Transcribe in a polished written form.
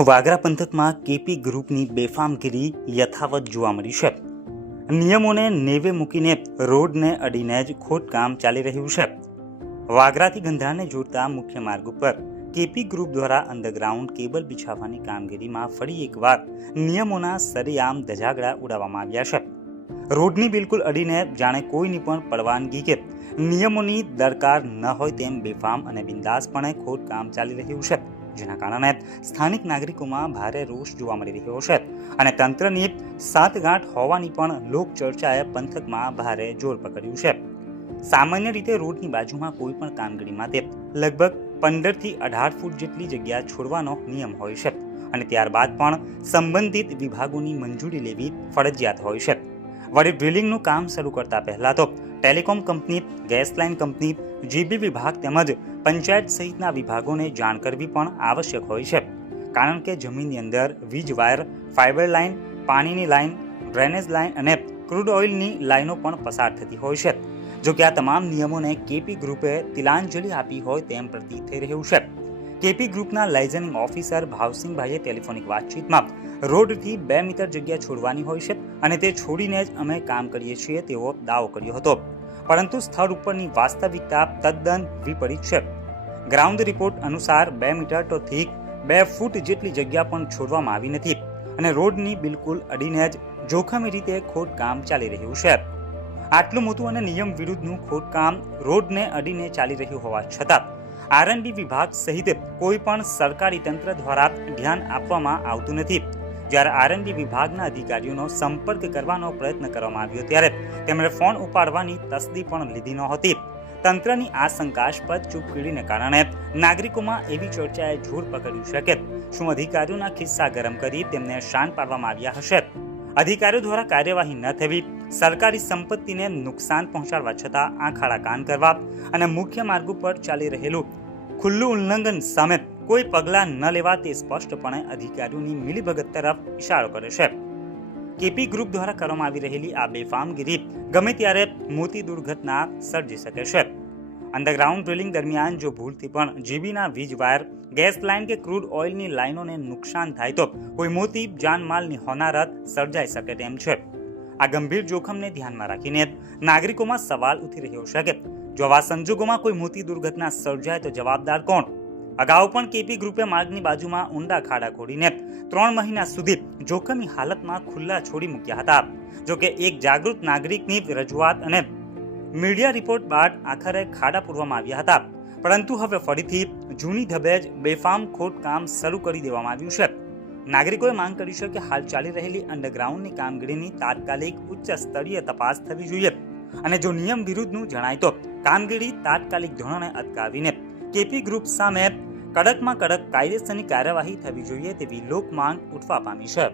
વાગરા પંથકમાં કેપી ગ્રુપની બેફામગીરી યથાવત જોવા મળી છે. નિયમોને નેવે મૂકીને રોડને અડીને જ ખોદકામ ચાલી રહ્યું છે. વાગરાથી ગંધરાને જોડતા મુખ્ય માર્ગ ઉપર કેપી ગ્રુપ દ્વારા અંડરગ્રાઉન્ડ કેબલ બિછાવવાની કામગીરીમાં ફરી એકવાર નિયમોના સરેઆમ ધજાગડા ઉડાવવામાં આવ્યા છે. રોડની બિલકુલ અડીને જાણે કોઈની પણ પરવાનગી કે નિયમોની દરકાર ન હોય તેમ બેફામ અને બિંદાસપણે ખોદકામ ચાલી રહ્યું છે, જેના કારણે સ્થાનિક નાગરિકોમાં ભારે રોષ જોવા મળી રહ્યો છે અને તંત્રની સાતગાંઠ હોવાની પણ લોકચર્ચાએ પંથકમાં ભારે જોર પકડ્યું છે. સામાન્ય રીતે રોડની બાજુમાં કોઈ પણ કામગીરી માટે લગભગ 15 થી 18 ફૂટ જેટલી જગ્યા છોડવાનો નિયમ હોય છે અને ત્યારબાદ પણ સંબંધિત વિભાગોની મંજૂરી લેવી ફરજિયાત હોય છે. વળી ડ્રિલિંગનું કામ શરૂ કરતા પહેલા તો telecom company, gas line company, GB વિભાગ તેમજ પંચાયત સહિતના વિભાગોને જાણ કરવી પણ આવશ્યક હોય છે, કારણ કે જમીનની અંદર વીજ વાયર, ફાઇબર લાઇન, પાણીની લાઇન, ડ્રેનેજ લાઇન અને ક્રૂડ ઓઇલની લાઇનો પણ પસાર થતી હોય છે. જો કે આ તમામ નિયમોને કેપી ગ્રુપે તિલાંજલિ આપી હોય તેમ પ્રતીત થઈ રહ્યું છે. કેપી ગ્રુપના લાઇઝનિંગ ઓફિસર ભાવસિંહભાઈએ ટેલિફોનિક વાતચીતમાં રોડથી 2 મીટર જગ્યા છોડવાની હોય છે અને તે છોડીને જ અમે કામ કરીએ છીએ તેવો દાવો કર્યો હતો, પરંતુ સ્થળ ઉપરની વાસ્તવિકતા તદ્દન વિપરીત છે. ગ્રાઉન્ડ રિપોર્ટ અનુસાર 2 મીટર તો ઠીક 2 ફૂટ જેટલી જગ્યા પણ છોડવામાં આવી નથી અને રોડની બિલકુલ અડીને જ જોખમી રીતે ખોદકામ ચાલી રહ્યું છે. આટલું મોટું અને નિયમ વિરુદ્ધનું ખોદકામ રોડને અડીને ચાલી રહ્યું હોવા છતાં આરએનબી વિભાગ સહિત કોઈ પણ સરકારી તંત્ર દ્વારા ધ્યાન આપવામાં આવતું નથી. જ્યારે આરએનબી વિભાગના અધિકારીઓનો સંપર્ક કરવાનો પ્રયત્ન કરવામાં આવ્યો ત્યારે તેમણે ફોન ઉપાડવાની તસ્દી પણ લીધી નહોતી. તંત્રની આ શંકાસ્પદ ચૂપકીડીને કારણે નાગરિકોમાં એવી ચર્ચાએ જોર પકડ્યું છે કે શું અધિકારીઓના ખિસ્સા ગરમ કરી તેમને શાંત પાડવામાં આવ્યા હશે? અધિકારીઓ દ્વારા કાર્યવાહી ન થવી, સરકારી સંપત્તિને નુકસાન પહોંચાડવા છતાં આંખાડા કાન કરવા અને મુખ્ય માર્ગો પર ચાલી રહેલું ખુલ્લું ઉલ્લંઘન સામે કોઈ પગલાં ન લેવા તે સ્પષ્ટપણે અધિકારીઓની મિલીભગત તરફ ઇશારો કરે છે. કેપી ગ્રુપ દ્વારા કરવામાં આવી રહેલી આ બેફામગીરી ગમે ત્યારે મોટી દુર્ઘટના સર્જી શકે છે. અંડરગ્રાઉન્ડ ડ્રિલિંગ દરમિયાન જો ભૂલથી પણ જીબીના વીજ વાયર, ગેસ લાઇન કે ક્રૂડ ઓઇલની લાઇનોને નુકસાન થાય તો કોઈ મોટી જાનમાલની હોનારત સર્જાઈ શકે તેમ છે. આ ગંભીર જોખમને ધ્યાનમાં રાખીને નાગરિકોમાં સવાલ ઉઠી રહ્યો છે કે જો આવા સંજોગોમાં કોઈ મોટી દુર્ઘટના સર્જાય તો જવાબદાર કોણ? અગાઉ પણ કેપી ગ્રુપે માર્ગની બાજુમાં ઊંડા ખાડા ખોડીને 3 મહિના સુધી જોખમી હાલતમાં ખુલ્લા છોડી મૂક્યા હતા. જોકે એક જાગૃત નાગરિકની રજૂઆત અને મીડિયા રિપોર્ટ બાદ આખરે ખાડા પૂરવામાં આવ્યા હતા, પરંતુ હવે ફરીથી જૂની ઢબે જ બેફામ ખોદકામ શરૂ કરી દેવામાં આવ્યું છે. નાગરિકોએ માંગ કરી છે કે હાલ ચાલી રહેલી અંડરગ્રાઉન્ડની કામગીરીની તાત્કાલિક ઉચ્ચ સ્તરીય તપાસ થવી જોઈએ અને જો નિયમ વિરુદ્ધનું જણાય તો કામગીરી તાત્કાલિક ધોરણે અટકાવીને કેપી ગ્રુપ સામે કડકમાં કડક કાયદેસરની કાર્યવાહી થવી જોઈએ તેવી લોક માંગ ઉઠવા પામી છે.